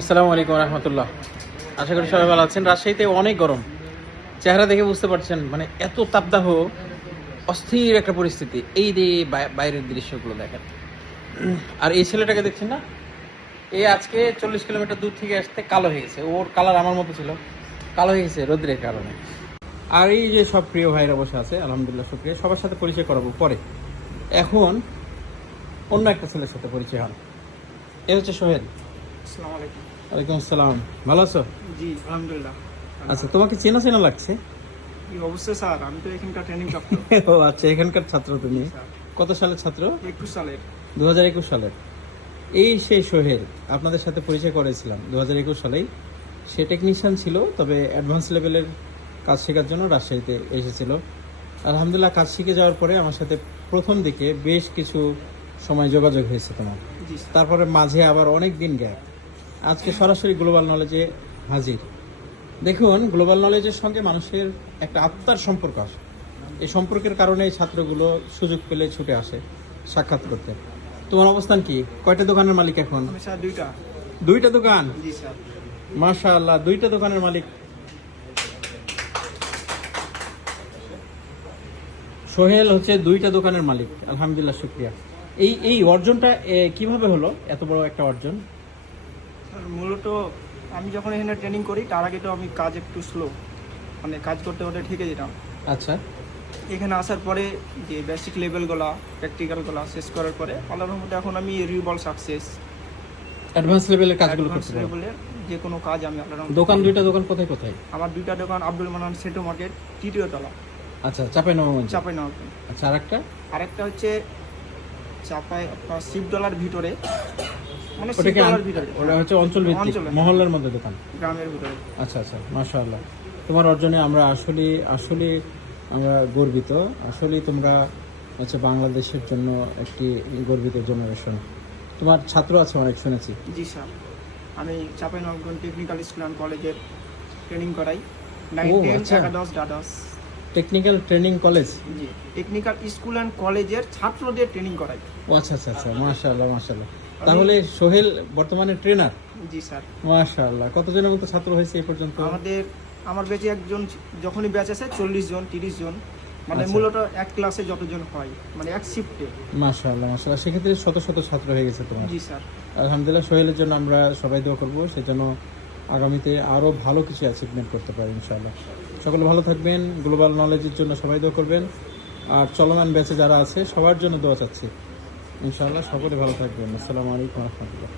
আসসালামু আলাইকুম রহমতুল্লাহ। আশা করি সবাই ভালো আছেন। রাজশাহীতে অনেক গরম, চেহারা দেখে বুঝতে পারছেন, মানে এত তাপদাহ, অস্থির একটা পরিস্থিতি। এই যে বাইরের দৃশ্যগুলো দেখেন, আর এই ছেলেটাকে দেখছেন না, এই আজকে 40 কিলোমিটার দূর থেকে আসতে কালো হয়ে গেছে। ওর কালার আমার মতো ছিল, কালো হয়ে গেছে রোদ্রের কারণে। আর এই যে সব প্রিয় ভাইরা বসে আছে, আলহামদুলিল্লাহ শুকরিয়া, সবার সাথে পরিচয় করাবো পরে। এখন অন্য একটা ছেলের সাথে পরিচয় হন। এ হচ্ছে সোহেল। আসসালামু আলাইকুম। ওয়ালাইকুম আসসালাম। ভালো আছো? জি আলহামদুলিল্লাহ। আচ্ছা, তোমাকে চেনা চেনা লাগছে। কি অবস্থা স্যার? আমি তো এখানকার ট্রেনিং ছাত্র। ও আচ্ছা, এখানকার ছাত্র তুমি। স্যার, কত সালের ছাত্র? 21 সালের। 2021 সালের। এই সেই সোহেল, আপনাদের সাথে পরিচয় করেছিলাম 2021 সালেই। সে টেকনিশিয়ান ছিল, তবে অ্যাডভান্স লেভেলের কাজ শেখার জন্য রাজশাহীতে এসেছিল। আলহামদুলিল্লাহ, কাজ শিখে যাওয়ার পরে আমার সাথে প্রথম দিকে বেশ কিছু সময় যোগাযোগ হয়েছে তোমার। জি স্যার। তারপরে মাঝে আবার অনেক দিন গ্যাপ। আজকে সরাসরি গ্লোবাল নলেজে হাজির। দেখুন, গ্লোবাল নলেজের সঙ্গে মানুষের একটা আত্মার সম্পর্ক আসে। এই সম্পর্কের কারণে এই ছাত্রগুলো সুযোগ পেলে ছুটে আসে সাক্ষাৎ করতে। তোমার অবস্থান কি? কয়টা দোকানের মালিক এখন? আমি স্যার দুইটা। দুইটা দোকান? জি স্যার। মাশাআল্লাহ, দুইটা দোকানের মালিক। সোহেল হচ্ছে দুইটা দোকানের মালিক, আলহামদুলিল্লাহ শুকরিয়া। এই অর্জনটা কিভাবে হলো, এত বড় একটা অর্জন? স্যার মূলত আমি যখন এখানে ট্রেনিং করি তার আগে তো আমি কাজ একটু স্লো, মানে কাজ করতে করতে ঠেকে যেতাম। আচ্ছা, এখানে আসার পরে যে বেসিক লেভেলগুলো, প্র্যাকটিক্যালগুলো শেষ করার পরে আল্লাহর রহমতে এখন আমি রিবল সাকসেস অ্যাডভান্স লেভেলের কাজগুলো অ্যাডভান্স করতে পারো। লেভেলের যে কোনো কাজ আমি আল্লাহর রহমতে দোকান দুইটা দোকান কোথায় কোথায়? আমার দুইটা দোকান আব্দুল মান্নান সেটু মার্কেট, তৃতীয় তলা, আচ্ছা, চাঁপাইনবাবগঞ্জ। চাঁপাইনবাবগঞ্জ। আচ্ছা, আরেকটা? আরেকটা হচ্ছে চাপাই আপনার শিবডলার ভিতরে, মানে ওটা কি শিবডলার ভিতরে, ওটা হচ্ছে অঞ্চল ভিত্তিক, অঞ্চলে। মহল্লার মধ্যে দোকান? গ্রামের ভিতরে। আচ্ছা আচ্ছা, মাশাআল্লাহ। তোমার অর্জনে আমরা আসলে আসলে আমরা গর্বিত। আসলে তোমরা হচ্ছে বাংলাদেশের জন্য একটি গর্বিত জেনারেশন। তোমার ছাত্র আছে অনেক, শুনেছি। জি স্যার, আমি চাঁপাইনবাবগঞ্জ টেকনিক্যাল স্কুল অ্যান্ড কলেজের ট্রেনিং করাই। ও, 9, 10, আচ্ছা। একাদশ, দ্বাদশ। Technical training college? G, technical school and কলেজের ছাত্রদের ট্রেনিং করাই। ও আচ্ছা আচ্ছা আচ্ছা, মাশাআল্লাহ মাশাআল্লাহ। তাহলে সোহেল বর্তমানে ট্রেনার? জি স্যার। মাশাআল্লাহ। কতজনের মতো ছাত্র হয়েছে এই পর্যন্ত? আমার ব্যাচে একজন, যখনই ব্যাচ আছে 40 জন 30 জন, মানে আচ্ছা। মূলত এক ক্লাসে যতজন হয়, মানে এক শিফটে। মাশাআল্লাহ মাশাআল্লাহ, সেক্ষেত্রে শত শত ছাত্র হয়ে গেছে তোমার। জি স্যার। আলহামদুলিল্লাহ, সোহেলের জন্য আমরা সবাই দোয়া করবো, সেজন্য আগামীতে আরও ভালো কিছু অ্যাচিভমেন্ট করতে পারি ইনশাআল্লাহ। সকলে ভালো থাকবেন, গ্লোবাল নলেজের জন্য সবাই দোয়া করবেন। আর চলমান ব্যাচে যারা আছে সবার জন্য দোয়া চাচ্ছি ইনশাআল্লাহ। সকলে ভালো থাকবেন। আসসালামু আলাইকুম রহমতুল্লাহ।